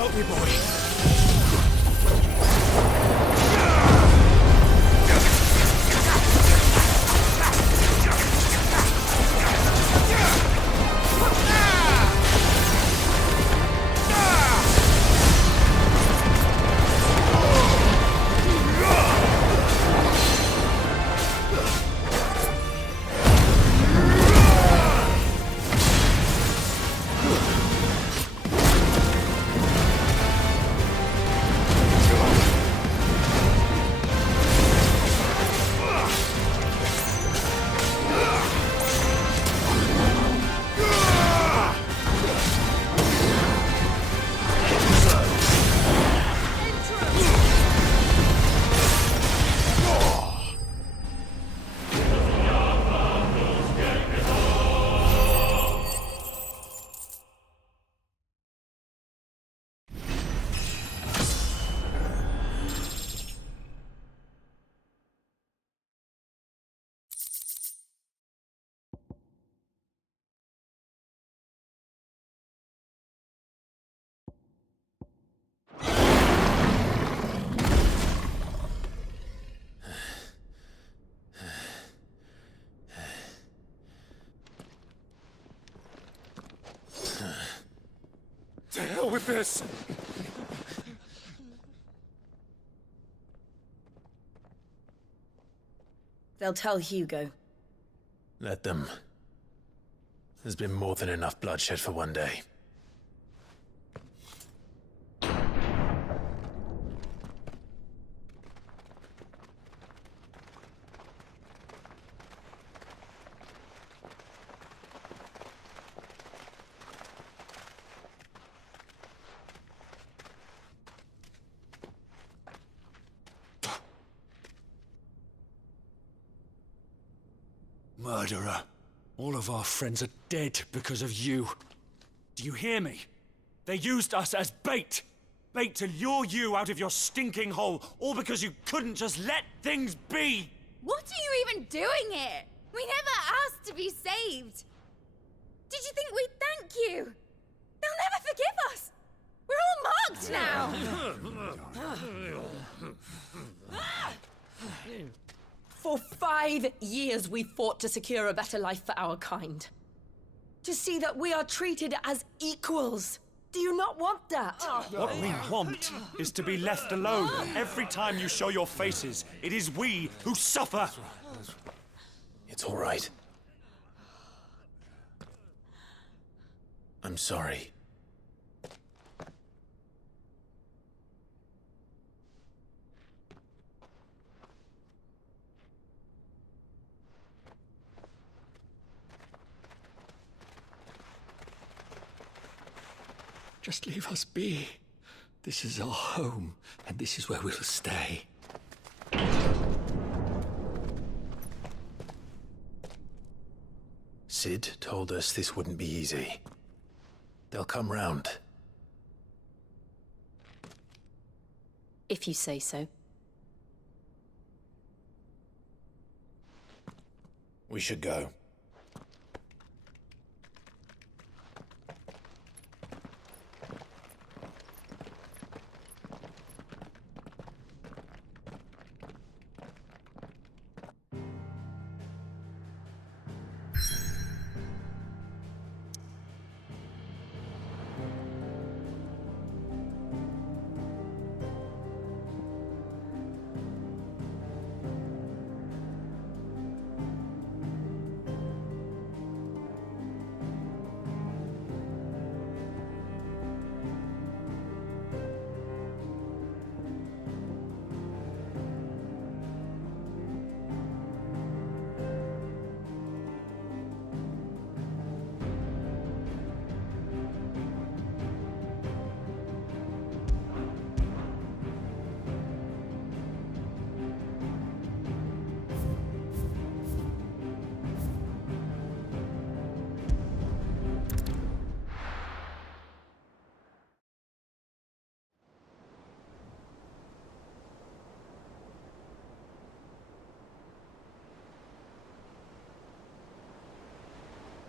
Help me, boy. To hell with this! They'll tell Hugo. Let them. There's been more than enough bloodshed for one day. Murderer. All of our friends are dead because of you. Do you hear me? They used us as bait. Bait to lure you out of your stinking hole, all because you couldn't just let things be. What are you even doing here? We never asked to be saved. Did you think we'd thank you? They'll never forgive us. We're all marked now. For 5 years we fought to secure a better life for our kind. To see that we are treated as equals. Do you not want that? What we want is to be left alone. Every time you show your faces, it is we who suffer. It's all right. I'm sorry. Just leave us be. This is our home, and this is where we'll stay. Sid told us this wouldn't be easy. They'll come round. If you say so. We should go.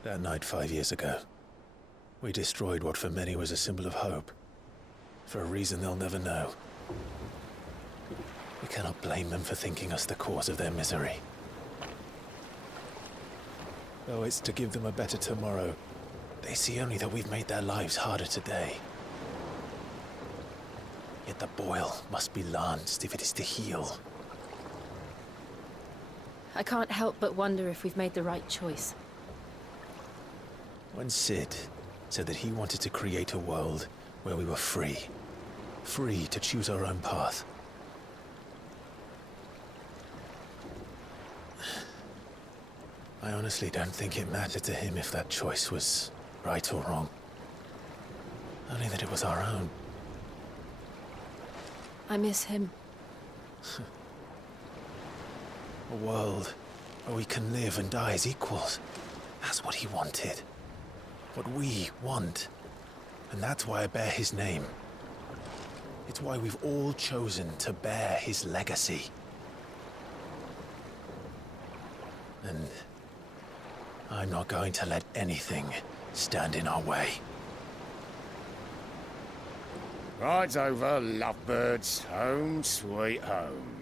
That night 5 years ago, we destroyed what for many was a symbol of hope. For a reason they'll never know. We cannot blame them for thinking us the cause of their misery. Though it's to give them a better tomorrow, they see only that we've made their lives harder today. Yet the boil must be lanced if it is to heal. I can't help but wonder if we've made the right choice. When Sid said that he wanted to create a world where we were free. Free to choose our own path. I honestly don't think it mattered to him if that choice was right or wrong. Only that it was our own. I miss him. A world where we can live and die as equals. That's what he wanted. What we want. And that's why I bear his name. It's why we've all chosen to bear his legacy. And I'm not going to let anything stand in our way. Rides over, lovebirds, home sweet home.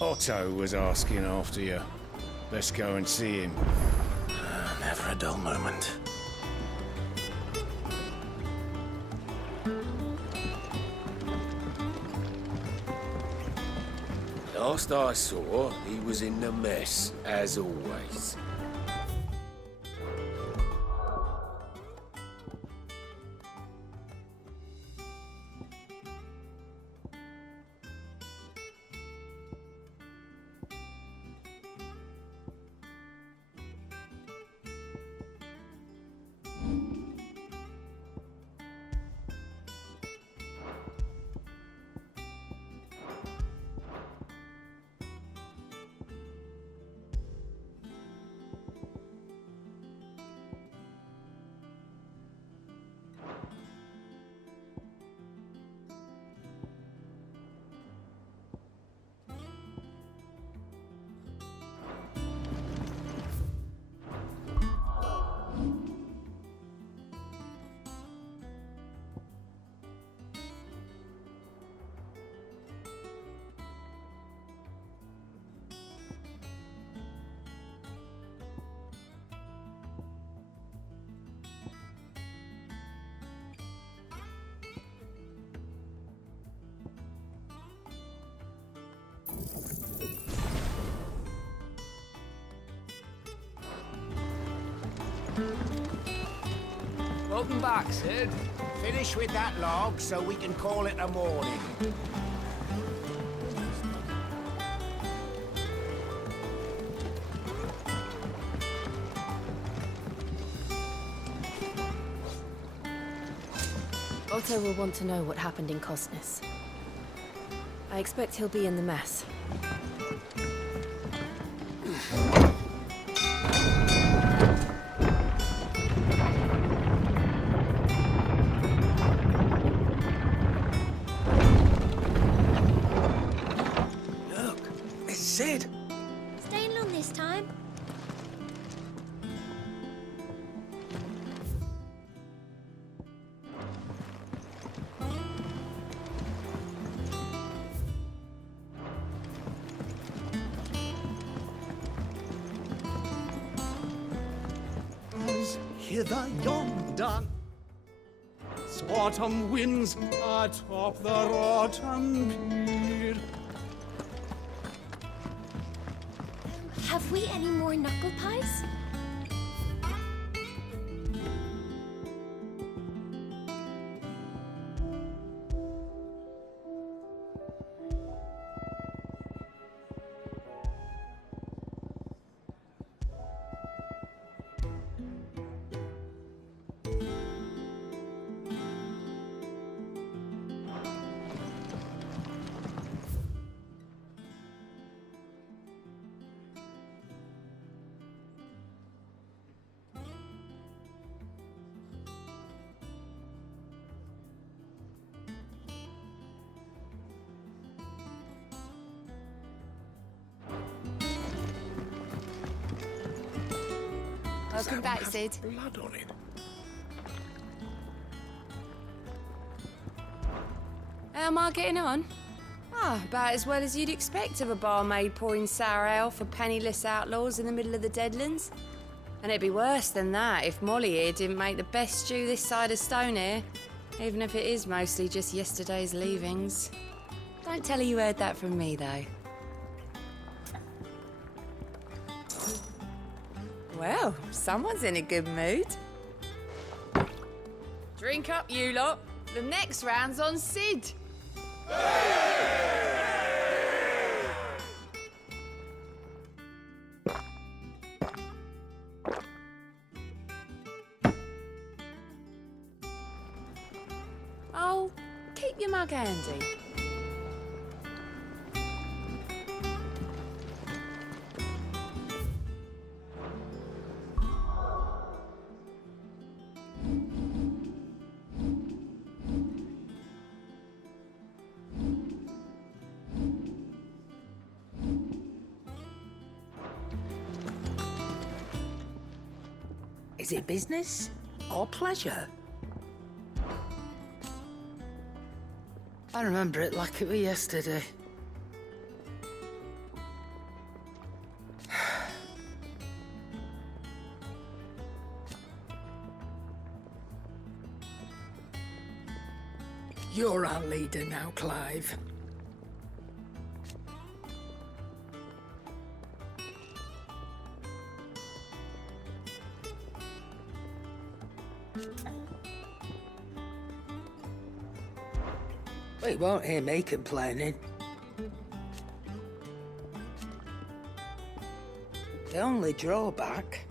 Otto was asking after you. Let's go and see him. Never a dull moment. Last I saw, he was in the mess, as always. Welcome back, Sid. Finish with that log so we can call it a morning. Otto will want to know what happened in Cosnus. I expect he'll be in the mess. Look, it's Sid. Staying long this time? Hither yonder, autumn winds atop the rotten pier. Have we any more knuckle pies? Welcome back, Sid. Blood on it. How am I getting on? About as well as you'd expect of a barmaid pouring sour ale for penniless outlaws in the middle of the Deadlands. And it'd be worse than that if Molly here didn't make the best stew this side of Stone even if it is mostly just yesterday's leavings. Don't tell her you heard that from me, though. Well, someone's in a good mood. Drink up, you lot. The next round's on Sid. Oh, keep your mug handy. Is it business or pleasure? I remember it like it was yesterday. You're our leader now, Clive. Well, you won't hear me complaining. The only drawback...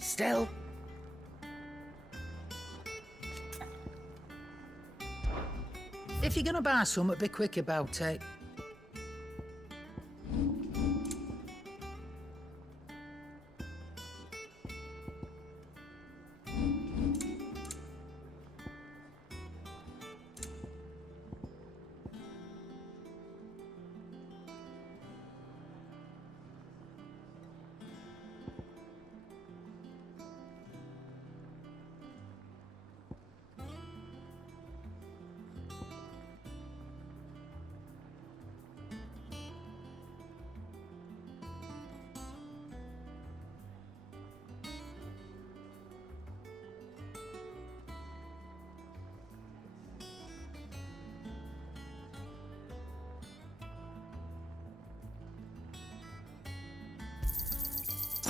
Still... If you're gonna buy something, be quick about it.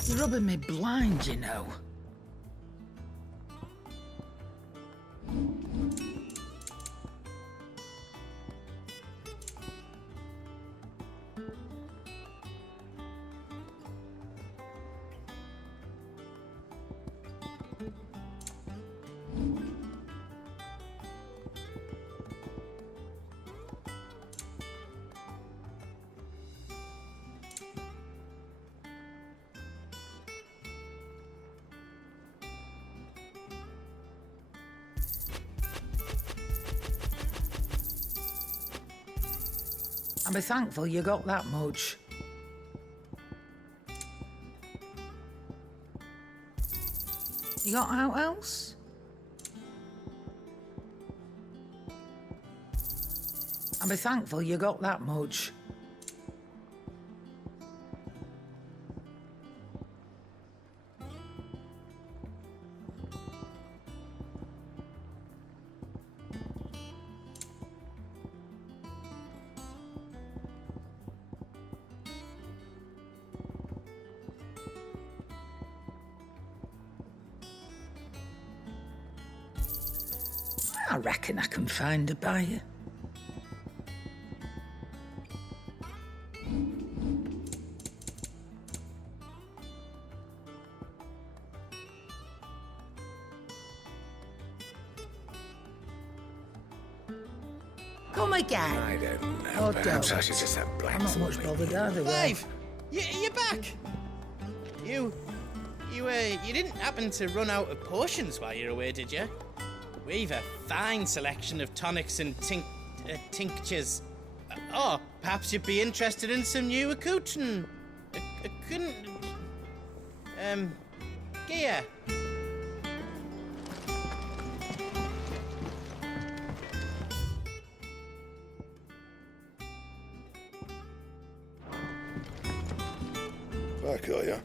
You're rubbing me blind, you know. And be thankful you got that much. You got out else? And be thankful you got that much. I reckon I can find a buyer. Come again. I don't know. Oh, Perhaps I don't. should just have black I'm not much bothered either way. Clive, you're back. You didn't happen to run out of potions while you're away, did you? We've a fine selection of tonics and tinctures. Perhaps you'd be interested in some new couldn't... Gear. Back, are ya?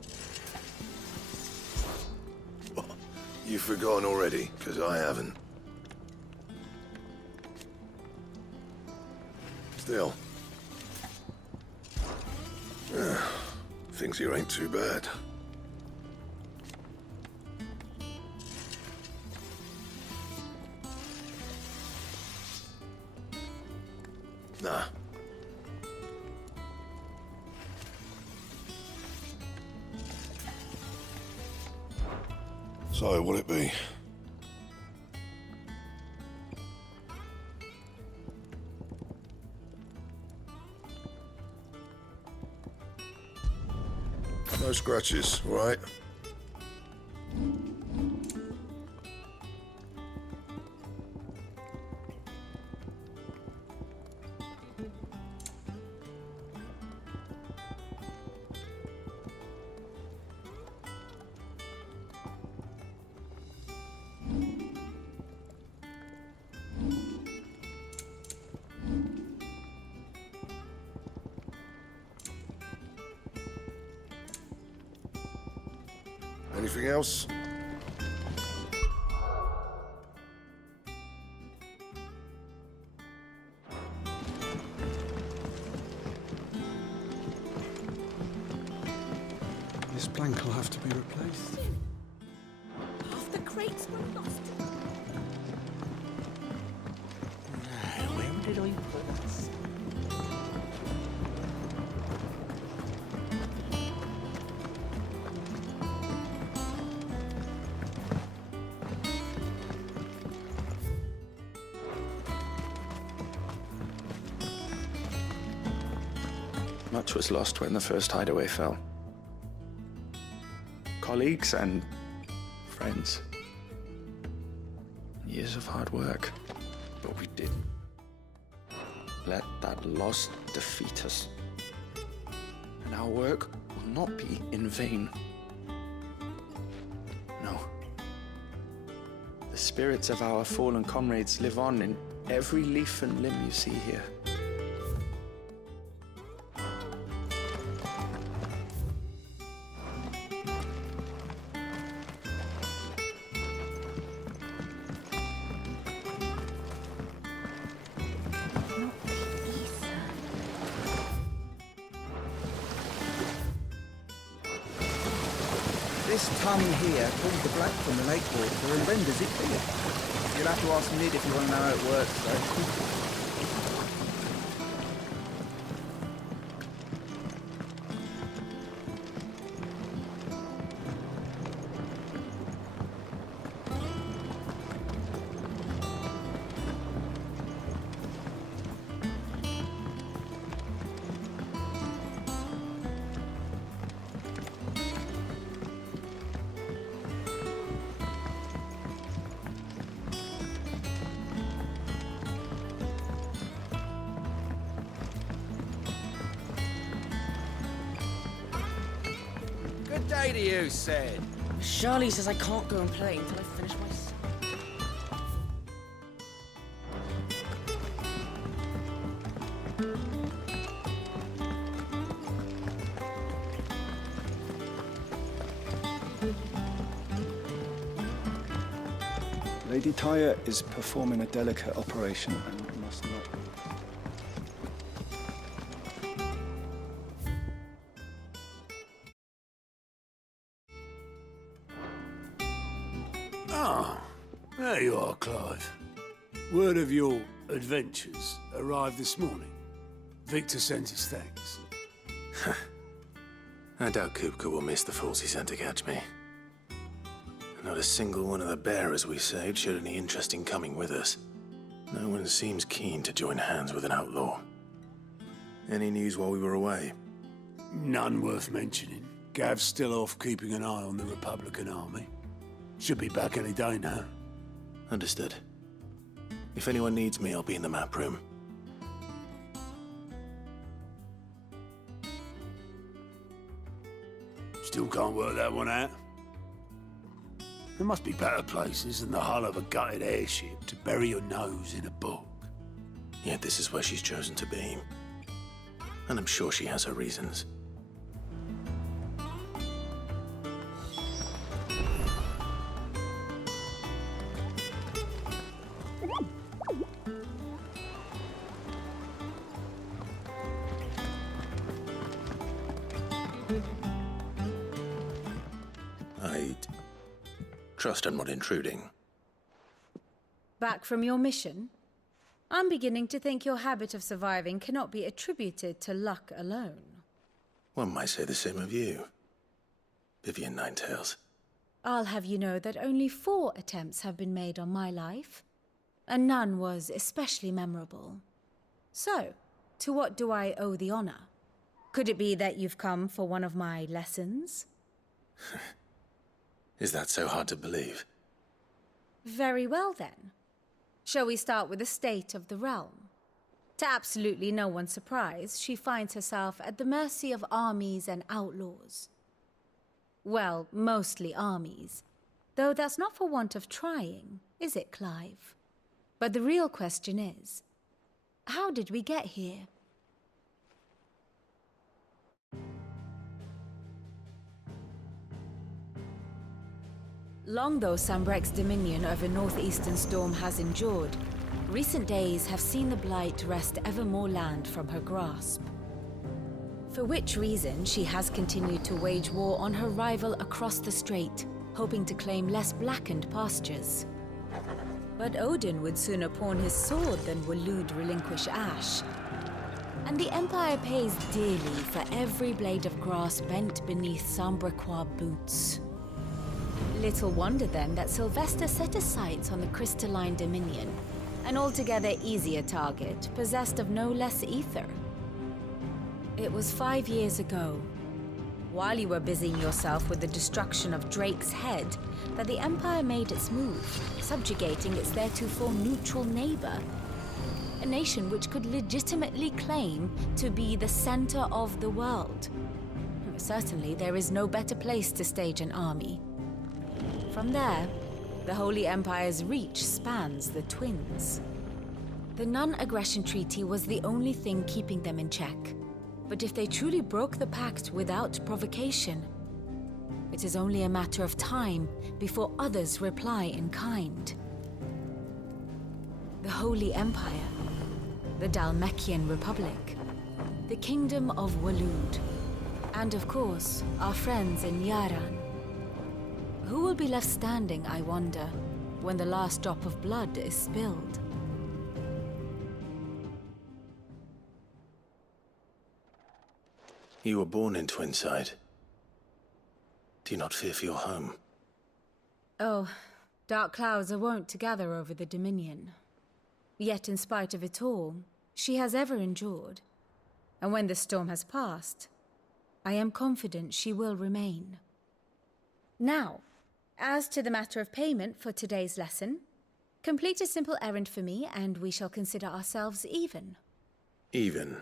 You've forgotten already, because I haven't. Still. Things here ain't too bad. Nah. So, what'll it be? No scratches, all right? Anything else? This plank will have to be replaced. Half the crates were lost. Where did I put this? Much was lost when the first hideaway fell. Colleagues and friends. Years of hard work. But we didn't let that loss defeat us. And our work will not be in vain. No. The spirits of our fallen comrades live on in every leaf and limb you see here. This tongue here pulls the black from the lake water and renders it clear. You'll have to ask Nid if you want to know how it works, though. Good day to you, said. Charlie says I can't go and play until I finish my... Lady Tyre is performing a delicate operation and must not... Ah, there you are, Clive. Word of your adventures arrived this morning. Victor sends his thanks. I doubt Kupka will miss the fools he sent to catch me. Not a single one of the bearers we saved showed any interest in coming with us. No one seems keen to join hands with an outlaw. Any news while we were away? None worth mentioning. Gav's still off keeping an eye on the Republican army. Should be back any day now. Understood. If anyone needs me, I'll be in the map room. Still can't work that one out. There must be better places than the hull of a gutted airship to bury your nose in a book. Yet this is where she's chosen to be. And I'm sure she has her reasons. I trust I'm not intruding. Back from your mission? I'm beginning to think your habit of surviving cannot be attributed to luck alone. One might say the same of you, Vivian Ninetails. I'll have you know that only 4 attempts have been made on my life, and none was especially memorable. So, to what do I owe the honor? Could it be that you've come for one of my lessons? Is that so hard to believe? Very well then. Shall we start with the state of the realm? To absolutely no one's surprise, she finds herself at the mercy of armies and outlaws. Well, mostly armies. Though that's not for want of trying, is it, Clive? But the real question is, how did we get here? Long though Sambrek's dominion over northeastern Storm has endured, recent days have seen the Blight wrest ever more land from her grasp. For which reason she has continued to wage war on her rival across the strait, hoping to claim less blackened pastures. But Odin would sooner pawn his sword than Waloed relinquish Ash. And the Empire pays dearly for every blade of grass bent beneath Sambrequois boots. Little wonder then that Sylvester set his sights on the crystalline dominion, an altogether easier target, possessed of no less ether. It was 5 years ago, while you were busying yourself with the destruction of Drake's head, that the Empire made its move, subjugating its theretofore neutral neighbor, a nation which could legitimately claim to be the center of the world. Certainly, there is no better place to stage an army. From there, the Holy Empire's reach spans the Twins. The non-aggression treaty was the only thing keeping them in check. But if they truly broke the pact without provocation, it is only a matter of time before others reply in kind. The Holy Empire, the Dhalmekian Republic, the Kingdom of Waloed, and of course, our friends in Yaran. Who will be left standing, I wonder, when the last drop of blood is spilled? You were born in Twinside. Do you not fear for your home? Oh, dark clouds are wont to gather over the Dominion. Yet in spite of it all, she has ever endured. And when the storm has passed, I am confident she will remain. Now, as to the matter of payment for today's lesson, complete a simple errand for me and we shall consider ourselves even. Even?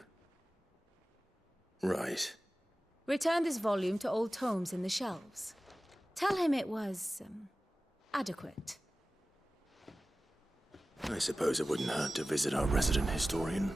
Right. Return this volume to old tomes in the shelves. Tell him it was, adequate. I suppose it wouldn't hurt to visit our resident historian.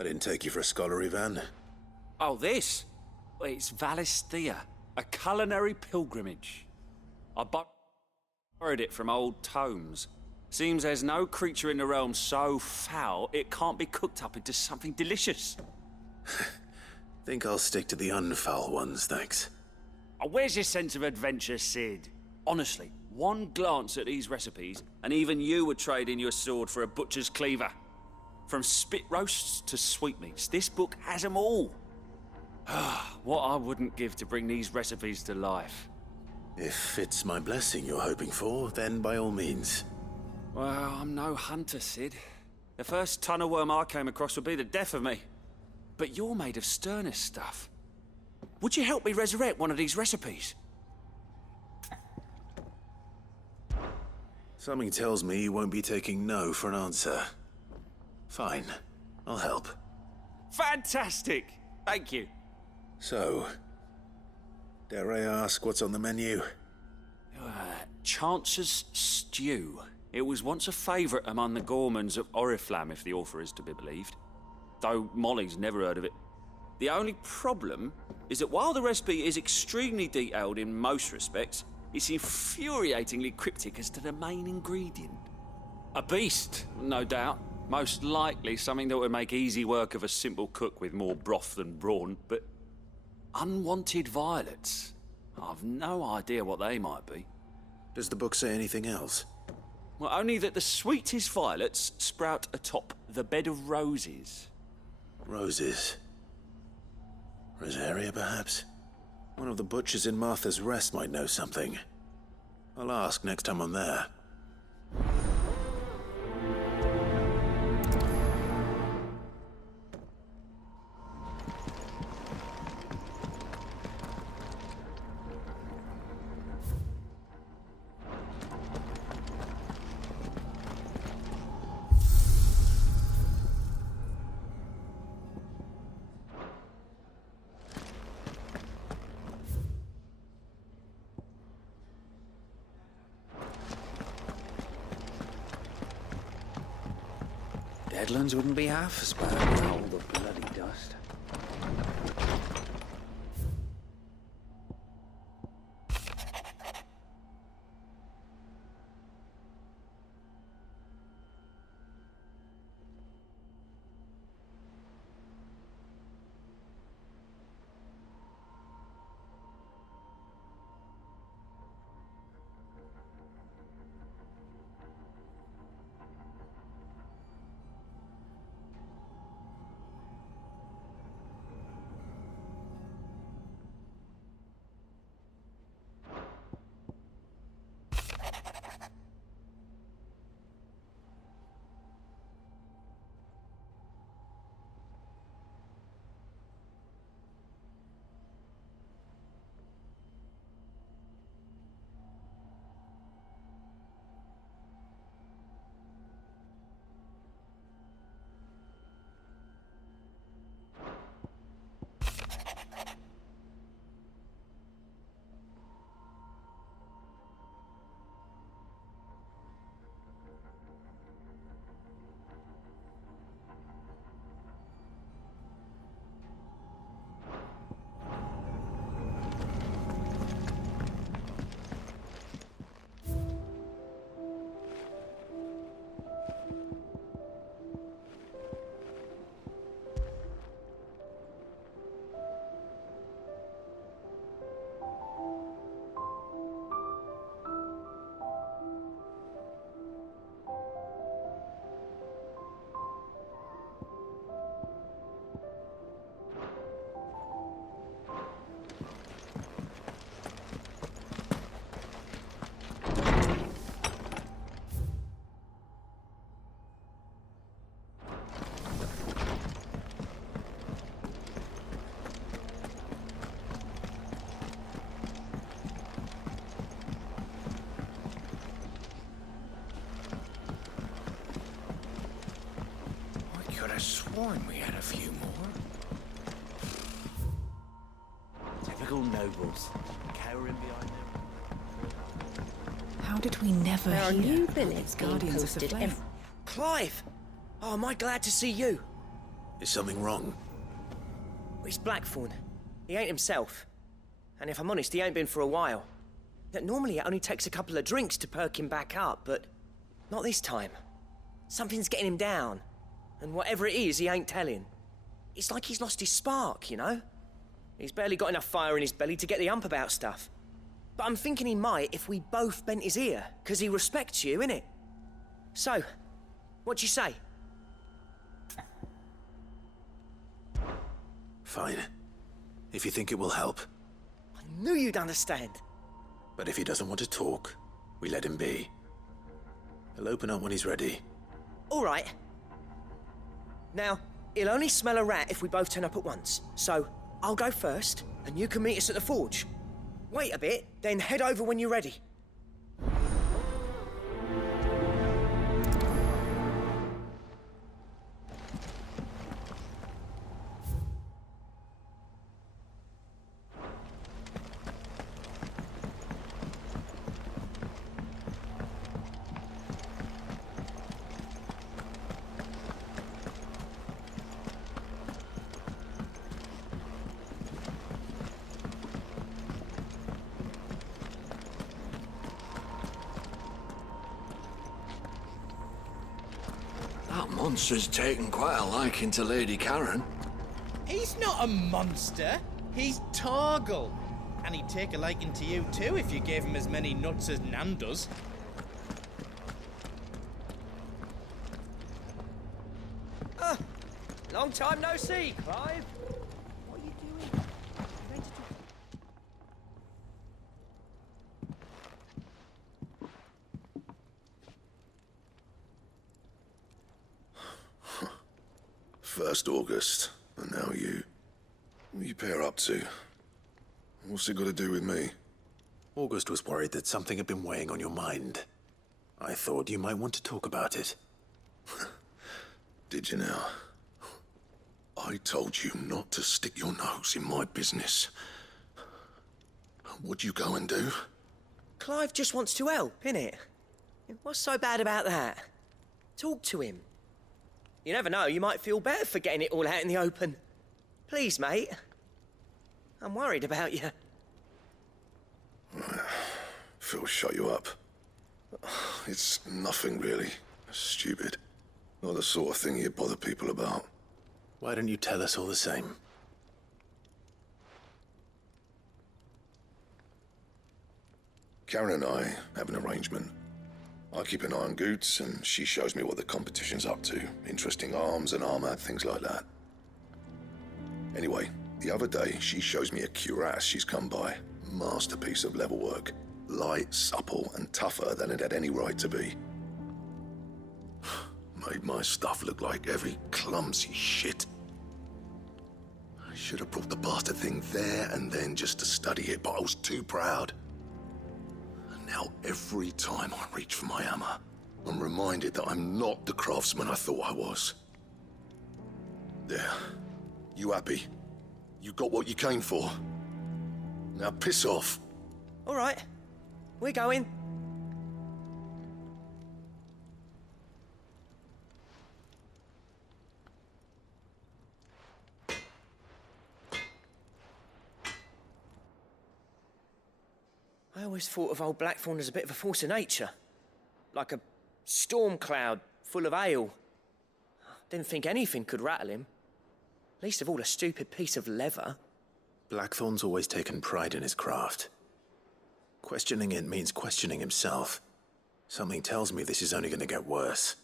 I didn't take you for a scholar, Ivan. Oh, this? It's Valisthea, a culinary pilgrimage. I borrowed it from old tomes. Seems there's no creature in the realm so foul it can't be cooked up into something delicious. Think I'll stick to the unfoul ones, thanks. Oh, where's your sense of adventure, Sid? Honestly, one glance at these recipes, and even you would trade in your sword for a butcher's cleaver. From spit roasts to sweetmeats, this book has them all. What I wouldn't give to bring these recipes to life. If it's my blessing you're hoping for, then by all means. Well, I'm no hunter, Sid. The first tunnel worm I came across would be the death of me. But you're made of sterner stuff. Would you help me resurrect one of these recipes? Something tells me you won't be taking no for an answer. Fine, I'll help. Fantastic! Thank you. So, dare I ask what's on the menu? Chance's Stew. It was once a favourite among the gourmands of Oriflamme, if the author is to be believed. Though Molly's never heard of it. The only problem is that while the recipe is extremely detailed in most respects, it's infuriatingly cryptic as to the main ingredient. A beast, no doubt. Most likely something that would make easy work of a simple cook with more broth than brawn, but unwanted violets. I've no idea what they might be. Does the book say anything else? Well, only that the sweetest violets sprout atop the bed of roses. Roses. Rosaria, perhaps? One of the butchers in Martha's Rest might know something. I'll ask next time I'm there. Deadlands wouldn't be half as bad with all the bloody dust. Could have sworn we had a few more. Typical nobles, cowering behind them. How did we never There are hear new of billets being Guardians of the posted Flame? Clive! Oh, am I glad to see you? Is something wrong? It's Blackthorn. He ain't himself. And if I'm honest, he ain't been for a while. Normally it only takes a couple of drinks to perk him back up, but not this time. Something's getting him down. And whatever it is, he ain't telling. It's like he's lost his spark, you know? He's barely got enough fire in his belly to get the ump about stuff. But I'm thinking he might if we both bent his ear, because he respects you, innit? So, what do you say? Fine. If you think it will help. I knew you'd understand. But if he doesn't want to talk, we let him be. He'll open up when he's ready. All right. Now, he'll only smell a rat if we both turn up at once. So, I'll go first, and you can meet us at the forge. Wait a bit, then head over when you're ready. Monster's taken quite a liking to Lady Karen. He's not a monster. He's Torgal. And he'd take a liking to you too if you gave him as many nuts as Nan does. Long time no see, Clive. What are you doing? Going to First August, and now you. What are you pair up to? What's it got to do with me? August was worried that something had been weighing on your mind. I thought you might want to talk about it. Did you now? I told you not to stick your nose in my business. What'd you go and do? Clive just wants to help, innit? What's so bad about that? Talk to him. You never know, you might feel better for getting it all out in the open. Please, mate. I'm worried about you. Phil shut you up. It's nothing really. Stupid. Not the sort of thing you bother people about. Why don't you tell us all the same? Karen and I have an arrangement. I keep an eye on Goots, and she shows me what the competition's up to. Interesting arms and armor, things like that. Anyway, the other day, she shows me a cuirass she's come by. Masterpiece of level work. Light, supple, and tougher than it had any right to be. Made my stuff look like heavy, clumsy shit. I should have brought the bastard thing there and then just to study it, but I was too proud. And now every time I reach for my hammer, I'm reminded that I'm not the craftsman I thought I was. There. You happy? You got what you came for? Now piss off. All right. We're going. I always thought of old Blackthorn as a bit of a force of nature. Like a storm cloud full of ale. Didn't think anything could rattle him. Least of all a stupid piece of leather. Blackthorn's always taken pride in his craft. Questioning it means questioning himself. Something tells me this is only going to get worse.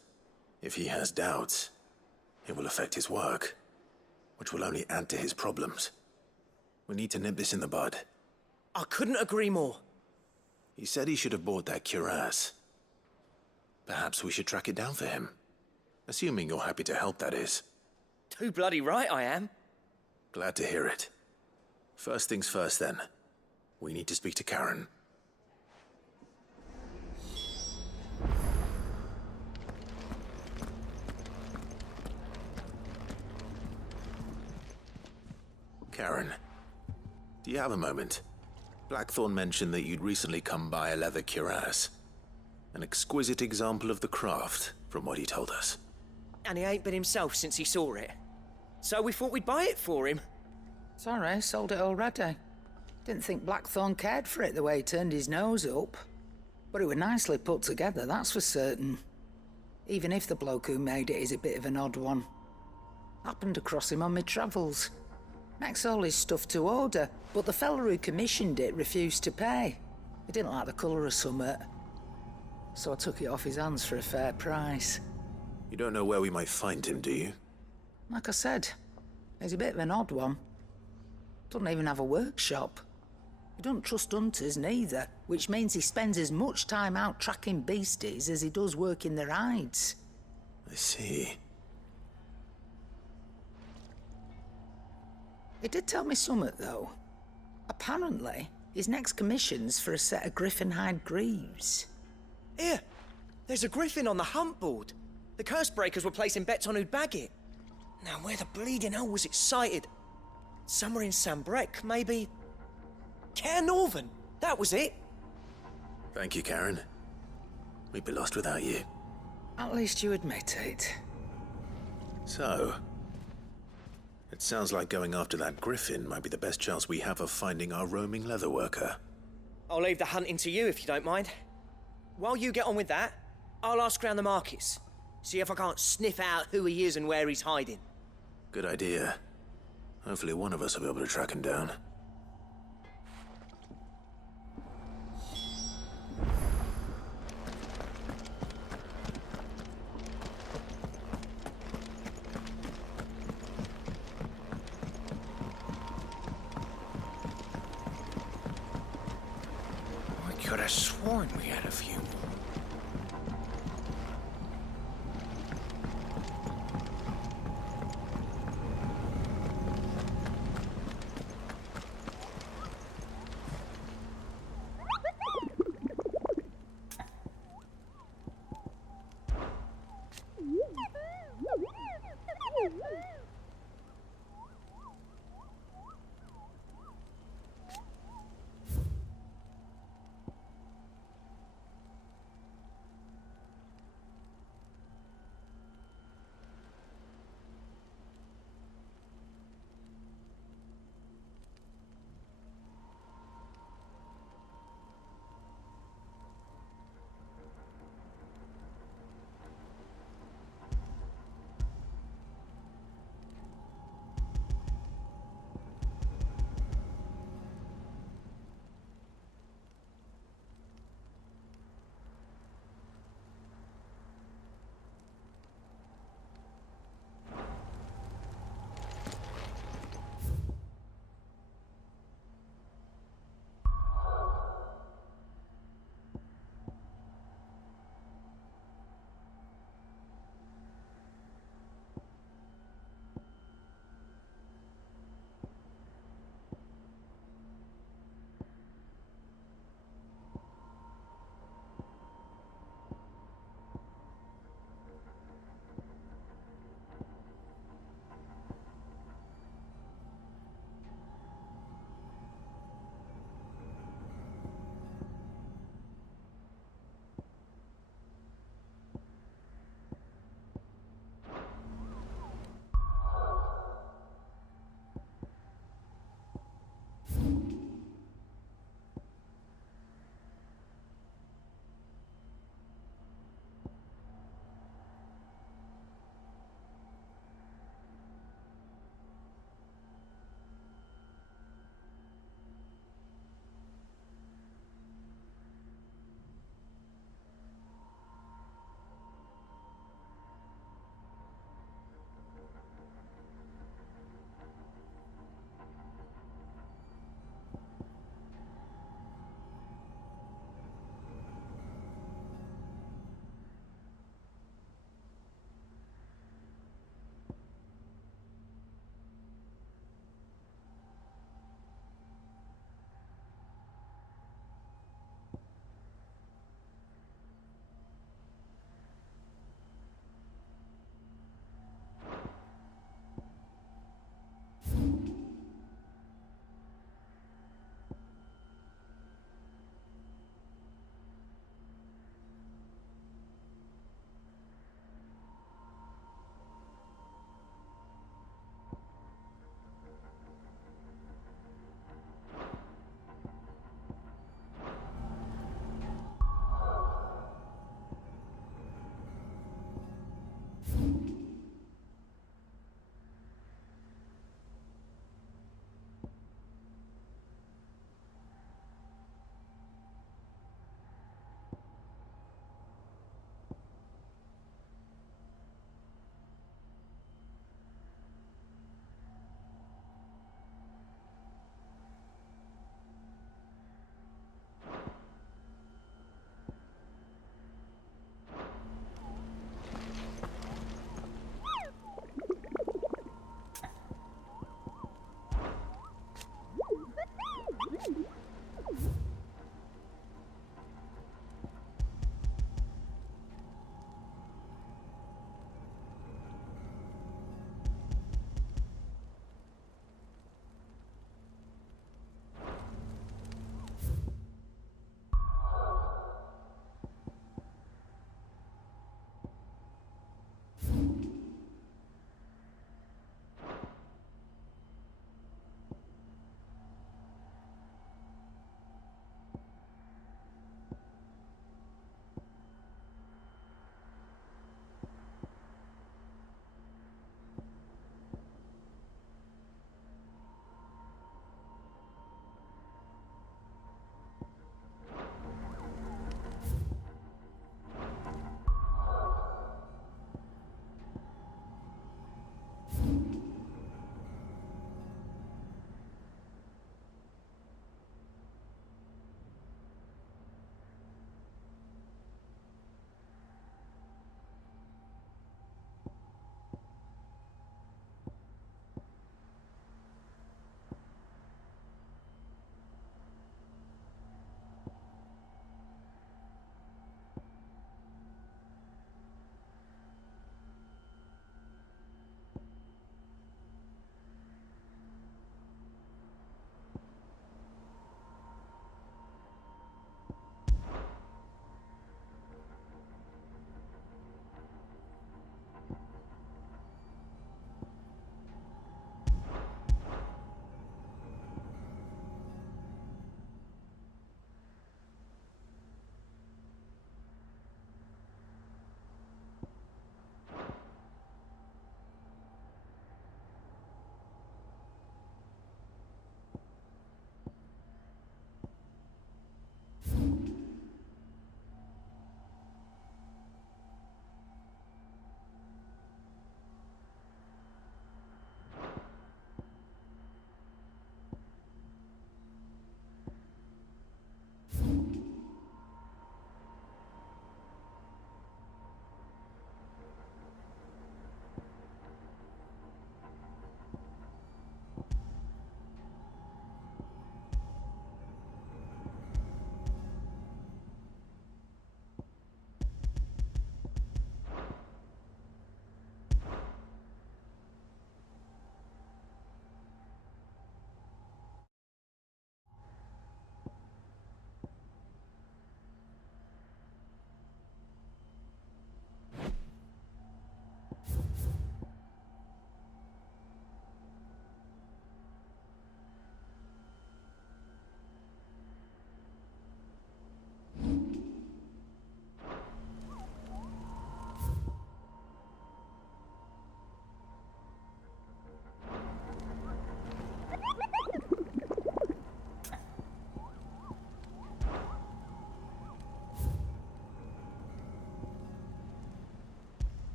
If he has doubts, it will affect his work, which will only add to his problems. We need to nip this in the bud. I couldn't agree more. He said he should have bought that cuirass. Perhaps we should track it down for him. Assuming you're happy to help, that is. Too bloody right I am. Glad to hear it. First things first, then. We need to speak to Karen. Karen, do you have a moment? Blackthorn mentioned that you'd recently come by a leather cuirass. An exquisite example of the craft, from what he told us. And he ain't been himself since he saw it. So we thought we'd buy it for him. Sorry, sold it already. Didn't think Blackthorn cared for it the way he turned his nose up. But it were nicely put together, that's for certain. Even if the bloke who made it is a bit of an odd one. Happened across him on my travels. Makes all his stuff to order, but the fella who commissioned it refused to pay. He didn't like the colour of summit. So I took it off his hands for a fair price. You don't know where we might find him, do you? Like I said, he's a bit of an odd one. Doesn't even have a workshop. He doesn't trust hunters neither, which means he spends as much time out tracking beasties as he does working their hides. I see. He did tell me something, though. Apparently, his next commission's for a set of griffin hide greaves. Here, there's a griffin on the hunt board. The curse breakers were placing bets on who'd bag it. Now, where the bleeding hell was it sighted? Somewhere in Sambrec, maybe... Care Northern, that was it. Thank you, Karen. We'd be lost without you. At least you admit it. So, it sounds like going after that griffin might be the best chance we have of finding our roaming leatherworker. I'll leave the hunting to you if you don't mind. While you get on with that, I'll ask around the markets. See if I can't sniff out who he is and where he's hiding. Good idea. Hopefully one of us will be able to track him down. I could have sworn we had a few.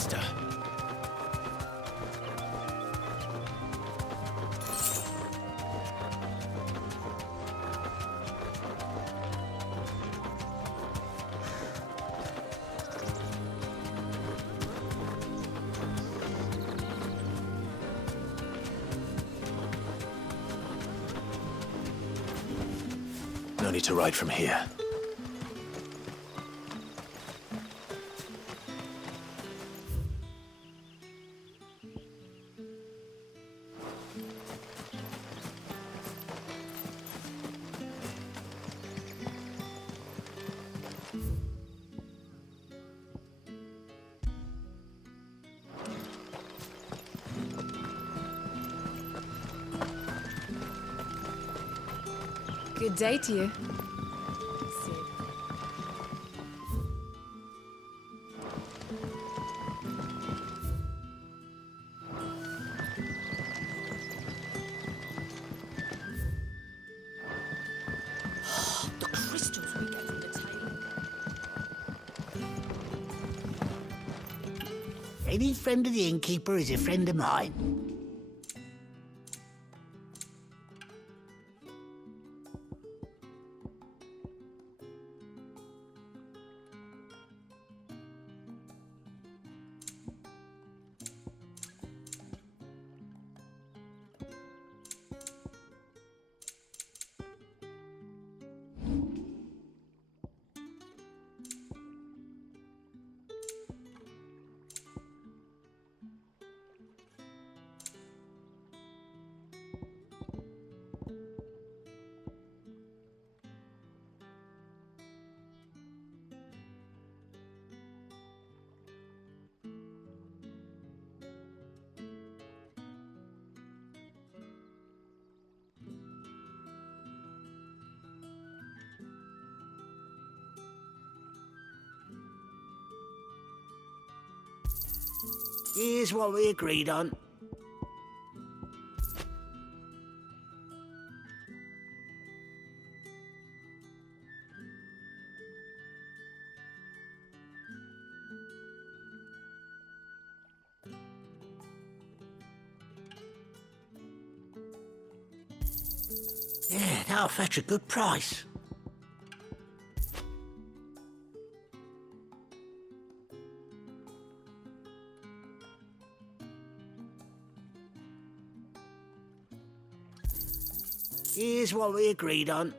master. No need to ride from here. Good day to you. The crystals we get from the table. Any friend of the innkeeper is a friend of mine. Here's what we agreed on. Yeah, that'll fetch a good price. Here's what we agreed on.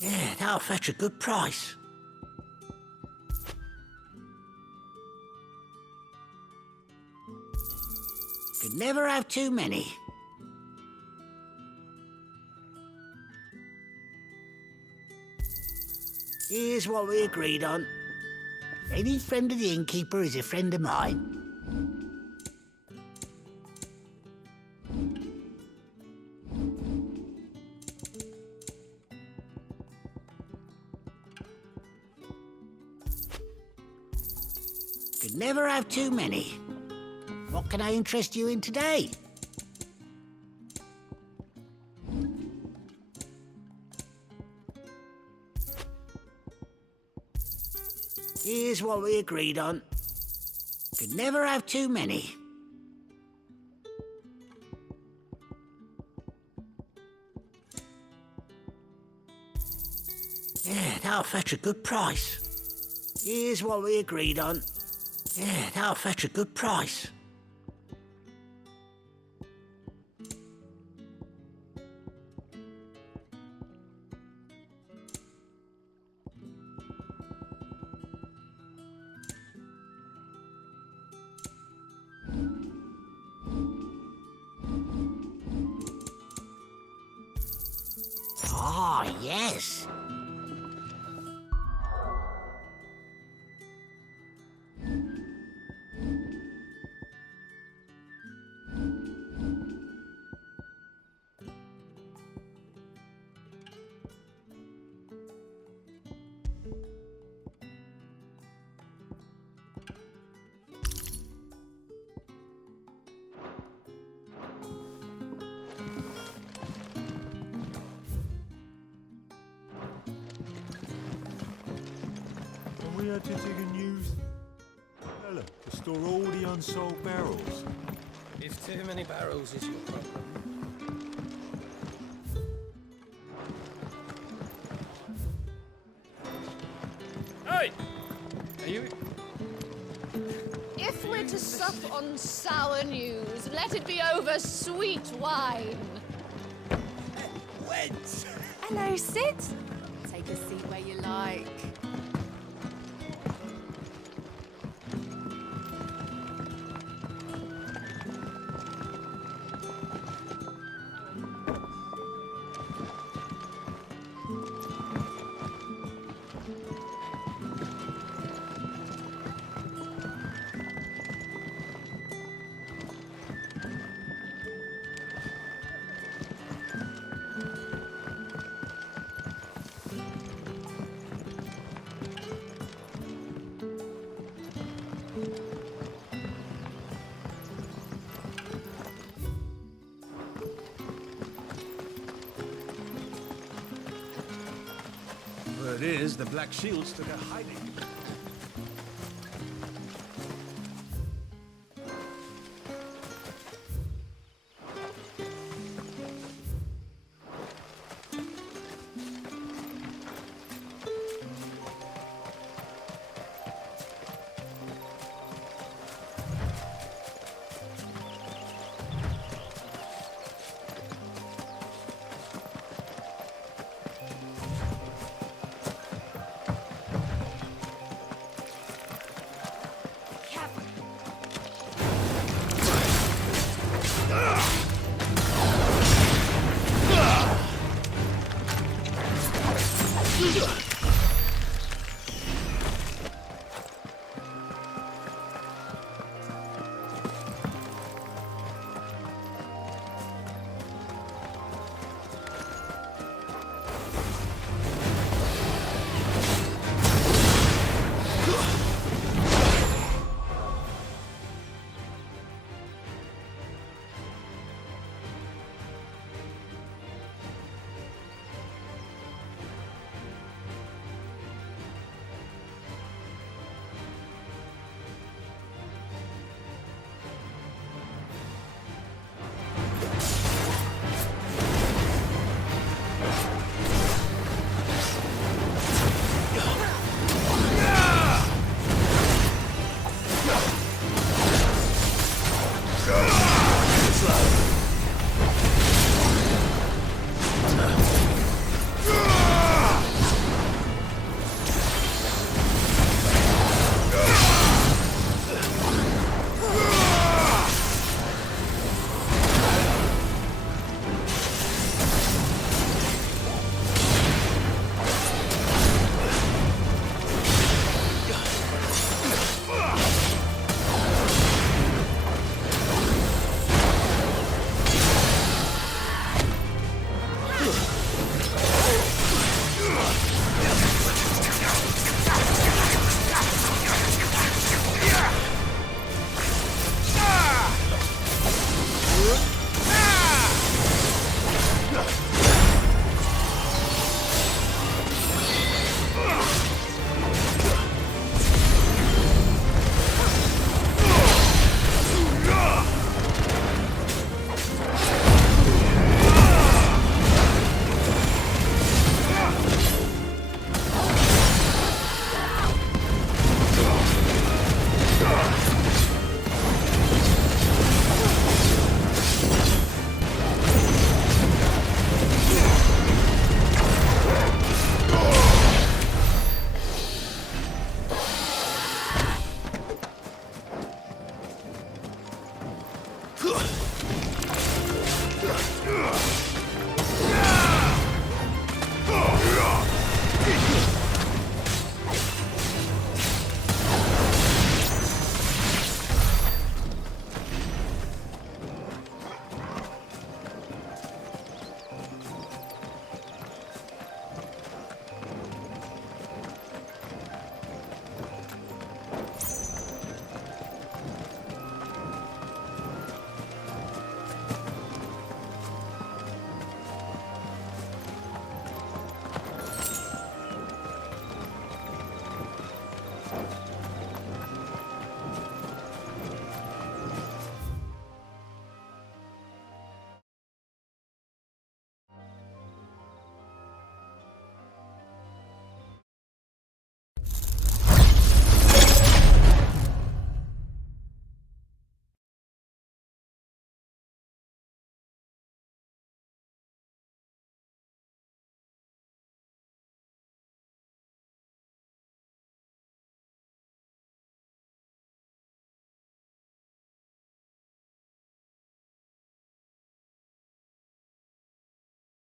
Yeah, that'll fetch a good price. Could never have too many. Here's what we agreed on. Any friend of the innkeeper is a friend of mine. Could never have too many. What can I interest you in today? Here's what we agreed on. Could never have too many. Yeah, that'll fetch a good price. Here's what we agreed on. Yeah, that'll fetch a good price. Ah, yes. we had to dig a new cellar to store all the unsold barrels. If too many barrels is your problem. Hey! Are you... If we're to sup on sour news, let it be over sweet wine. Went! Hello, Sid. Take a seat where you like. Word is, the Black Shields took a hiding.